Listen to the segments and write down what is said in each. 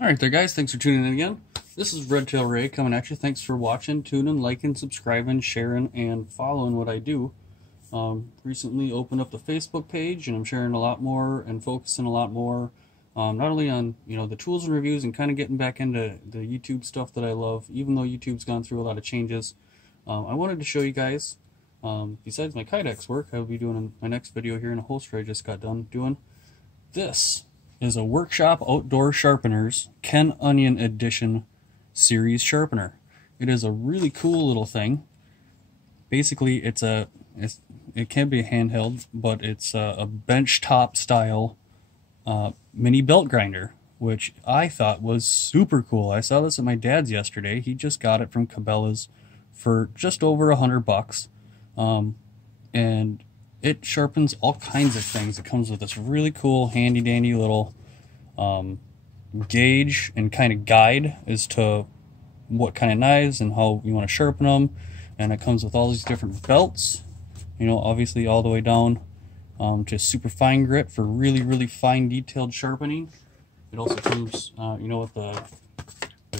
Alright there guys, thanks for tuning in again. This is Red Tail Ray coming at you. Thanks for watching, tuning, liking, subscribing, sharing, and following what I do. Recently opened up the Facebook page and I'm sharing a lot more and focusing a lot more not only on the tools and reviews and kind of getting back into the YouTube stuff that I love, even though YouTube's gone through a lot of changes. I wanted to show you guys, besides my Kydex work, I'll be doing my next video here in a holster I just got done doing. This is a Workshop Outdoor Sharpeners Ken Onion Edition series sharpener. It is a really cool little thing. Basically, it can be a handheld, but it's a bench top style mini belt grinder, which I thought was super cool. I saw this at my dad's yesterday. He just got it from Cabela's for just over $100, and it sharpens all kinds of things. It comes with this really cool, handy dandy little gauge and kind of guide as to what kind of knives and how you want to sharpen them. And it comes with all these different belts, obviously all the way down to super fine grit for really, really fine detailed sharpening. It also comes, with the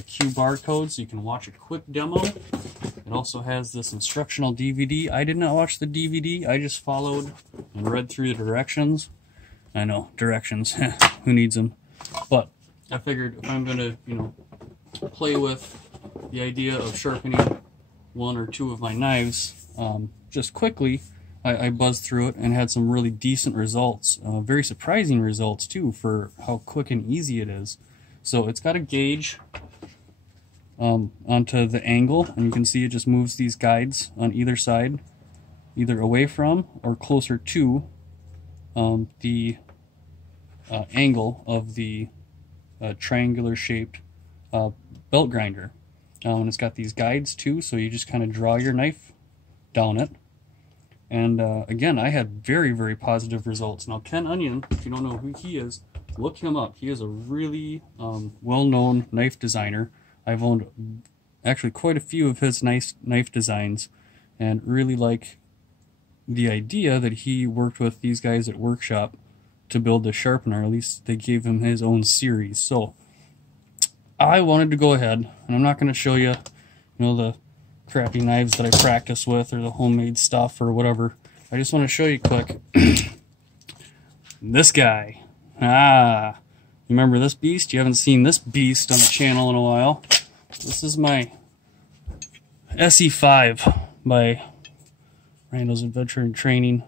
Q barcode, so you can watch a quick demo. It also has this instructional DVD. I did not watch the DVD. I just followed and read through the directions. I know, directions. Who needs them? But I figured if I'm going to, play with the idea of sharpening one or two of my knives just quickly, I buzzed through it and had some really decent results. Very surprising results, too, for how quick and easy it is. So it's got a gauge onto the angle, and you can see it just moves these guides on either side, either away from or closer to the angle of the triangular shaped belt grinder. And it's got these guides too, so you just kind of draw your knife down it. And again, I had very, very positive results. Now Ken Onion, if you don't know who he is, look him up. He is a really well-known knife designer. I've owned actually quite a few of his nice knife designs and really like the idea that he worked with these guys at Workshop to build the sharpener. At least they gave him his own series. So I wanted to go ahead, and I'm not going to show you, the crappy knives that I practice with or the homemade stuff or whatever. I just want to show you quick this guy. You remember this beast? You haven't seen this beast on the channel in a while. This is my ESEE5 by Randall's Adventure and Training.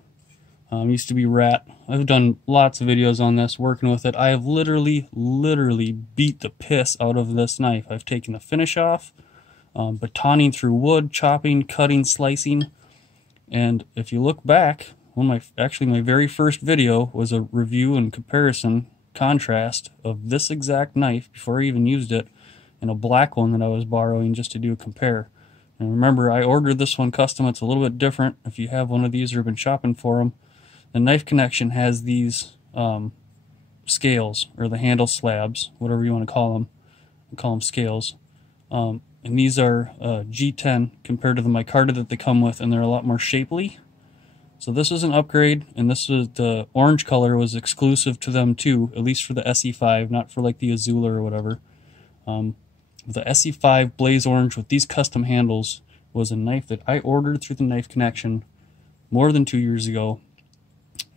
Used to be Rat. I've done lots of videos on this, working with it. I have literally beat the piss out of this knife. I've taken the finish off, batoning through wood, chopping, cutting, slicing. And if you look back, my very first video was a review and comparison contrast of this exact knife before I even used it, and a black one that I was borrowing just to do a compare. And remember, I ordered this one custom. It's a little bit different. If you have one of these or have been shopping for them, the knife connection has these scales, or the handle slabs, whatever you want to call them. I call them scales. And these are G10 compared to the micarta that they come with, and they're a lot more shapely. So this is an upgrade, and this is the orange color was exclusive to them too, at least for the ESEE5, not for like the Azula or whatever. The ESEE5 Blaze Orange with these custom handles was a knife that I ordered through the Knife Connection more than 2 years ago.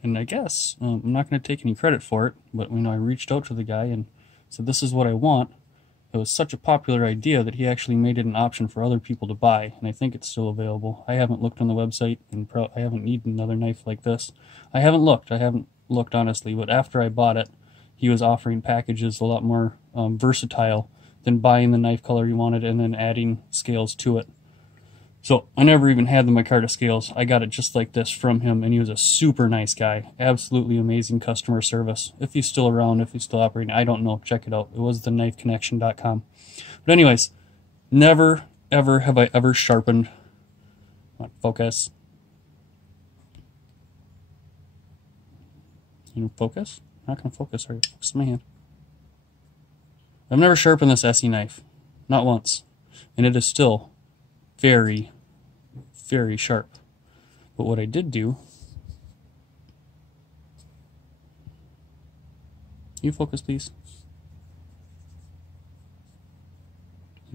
And I guess, I'm not going to take any credit for it, but I reached out to the guy and said, this is what I want. It was such a popular idea that he actually made it an option for other people to buy, and I think it's still available. I haven't looked on the website, and I haven't needed another knife like this. I haven't looked honestly, but after I bought it, he was offering packages a lot more versatile than buying the knife color you wanted and then adding scales to it. So I never even had the micarta scales. I got it just like this from him, and he was a super nice guy. Absolutely amazing customer service. If he's still around, if he's still operating, I don't know. Check it out. It was theknifeconnection.com. But anyways, never, ever have I ever sharpened. Focus. Focus? I'm not going to focus. Are you? Focus my hand. I've never sharpened this ESEE knife. Not once. And it is still very, very sharp. But what I did do, you focus please,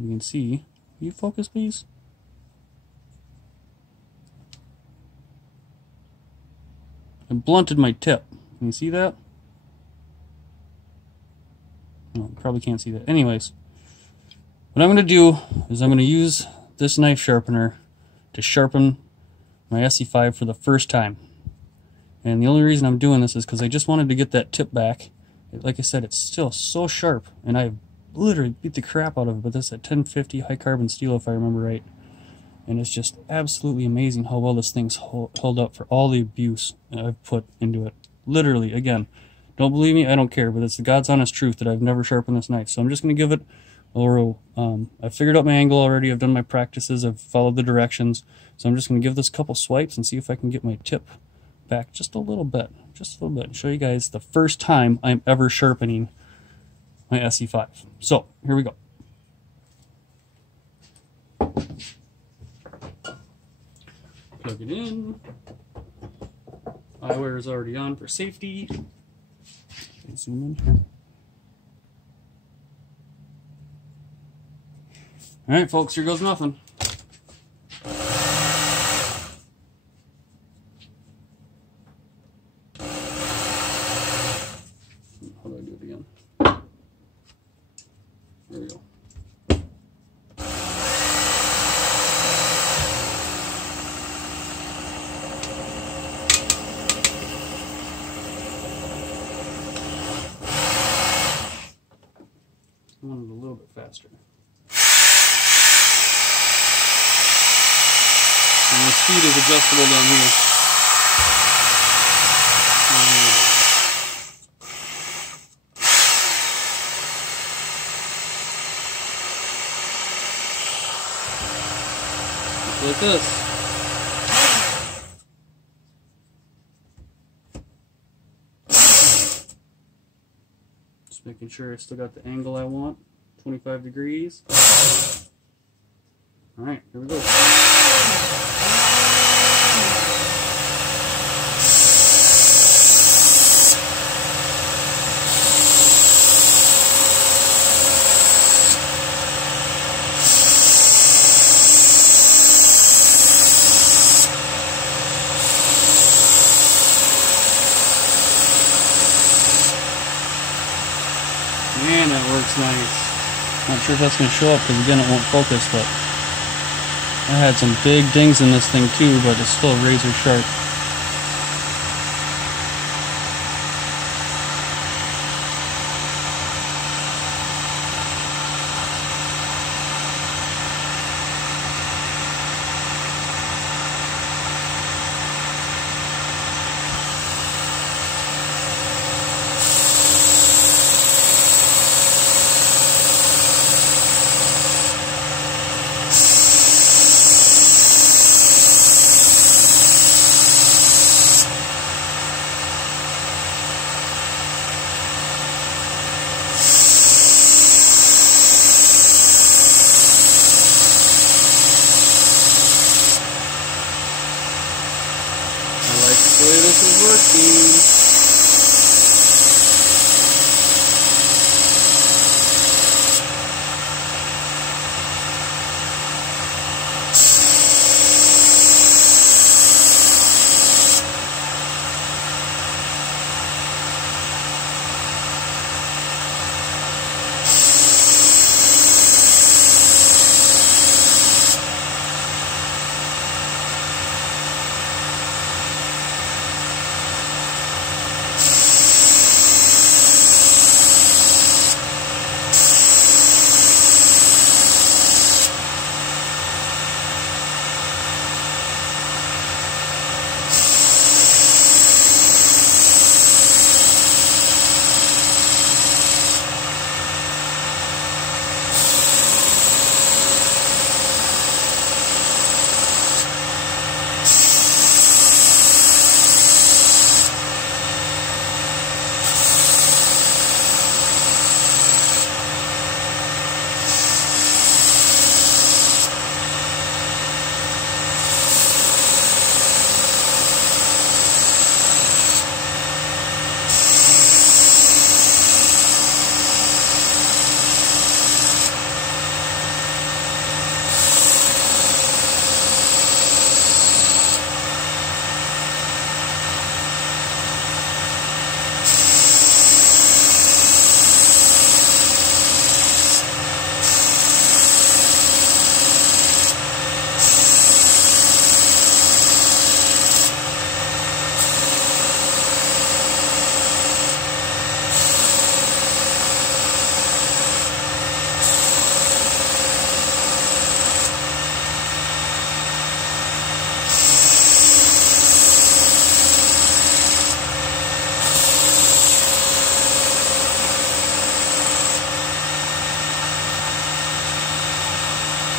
You can see. Can you focus, please? I blunted my tip. Can you see that? No, probably can't see that. Anyways, what I'm going to do is I'm going to use this knife sharpener to sharpen my ESEE5 for the first time. And the only reason I'm doing this is because I just wanted to get that tip back. Like I said, it's still so sharp, and I literally beat the crap out of it, but this is at 1050 high carbon steel if I remember right. And it's just absolutely amazing how well this thing's hold up for all the abuse I've put into it. Literally, again, don't believe me, I don't care, but it's the God's honest truth that I've never sharpened this knife. So I'm just going to give it a little, I've figured out my angle already, I've done my practices, I've followed the directions. So I'm just going to give this a couple swipes and see if I can get my tip back just a little bit, and show you guys the first time I'm ever sharpening my ESEE5. So, here we go. Plug it in. Eyewear is already on for safety. Zoom in here. Alright folks, here goes nothing. How do I do it again? There we go. I want it a little bit faster. And the speed is adjustable down here. Like this. Just making sure I still got the angle I want, 25 degrees. Alright, here we go. Man, that works nice. Not sure if that's going to show up because again it won't focus, but I had some big dings in this thing too, but it's still razor sharp.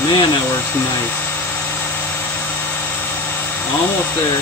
Man, that works nice. Almost there.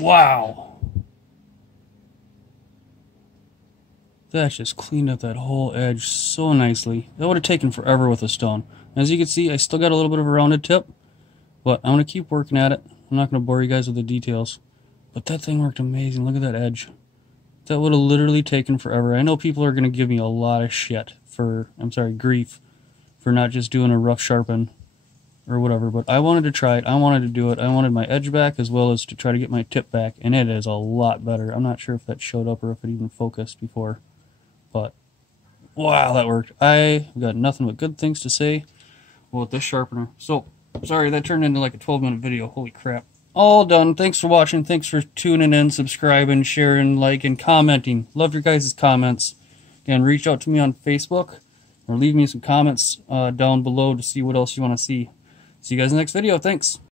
Wow. That just cleaned up that whole edge so nicely. That would have taken forever with a stone. As you can see, I still got a little bit of a rounded tip, but I'm going to keep working at it. I'm not going to bore you guys with the details. But that thing worked amazing. Look at that edge. That would have literally taken forever. I know people are going to give me a lot of shit for, grief, for not just doing a rough sharpen or whatever, but I wanted to try it. I wanted to do it. I wanted my edge back as well as to try to get my tip back, and it is a lot better. I'm not sure if that showed up or if it even focused before, but wow, that worked. I've got nothing but good things to say about this sharpener. So, sorry, that turned into like a 12-minute video. Holy crap. All done. Thanks for watching. Thanks for tuning in, subscribing, sharing, liking, commenting. Love your guys' comments. Again, reach out to me on Facebook or leave me some comments down below to see what else you want to see. See you guys in the next video. Thanks.